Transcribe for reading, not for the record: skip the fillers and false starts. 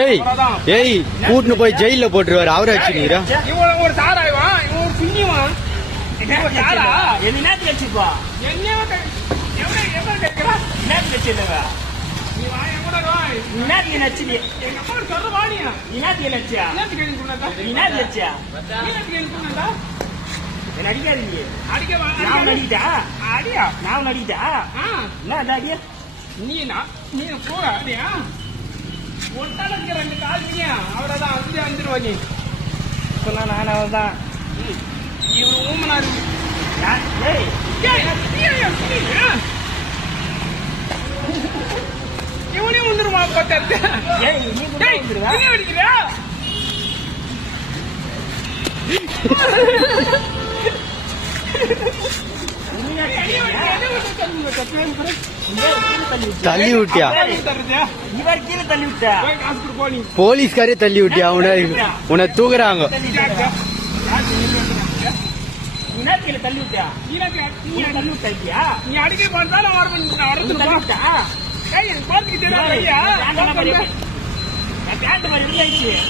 ஏய் ஏய் கூட்டுன்னு போய் ஜெயில போட்டுருவாரு அவரை வச்சுக்கிறா இவன் ஒரு சாராய்வா இவன் ஒரு சிங்கிவா சாரா என்ன நேரத்துக்கு வச்சுப்பா என்ன கேட்கிறா நேரத்துக்கு வச்சிருந்தவ நீ வாய கூட வாய் நேரத்துக்கு நச்சு எங்க அம்மா ஒரு சொல்ற வாடியா நேரத்துக்கு நச்சியா நேரத்துக்கு எனக்கு சொன்னதா நேரத்துக்கு நச்சியா நேரத்துக்கு எனக்கு சொன்னதா என்ன அடிக்காதீங்க அடிக்க நான் நடிக்கிட்டா அடியா நான் நடிக்கிட்டா என்ன அடியா நீ போற அடியா ஒட்டாளுக்கு ரெண்டு கால் நீ அவ்வளவுதான் வந்துருவாங்க சொன்னா நான் அவள் தான் இவரு ஊமனாரு ஏய் இவனே வந்துருமா பார்த்து ஏய் நீ கூட வந்துருவா அடிக்கிறியா தள்ளி விட்டியா இவர் கீழே தள்ளி விட்டா போலீஸ்காரே தள்ளி விட்டியா உன்னை தூக்குறாங்க கீழே தள்ளி விட்டியா தள்ளி விட்டா நீ அடிக்க பார்த்தா நான் வரது தள்ளி விட்டா பார்த்துக்கிட்டே பேண்ட் மாதிரி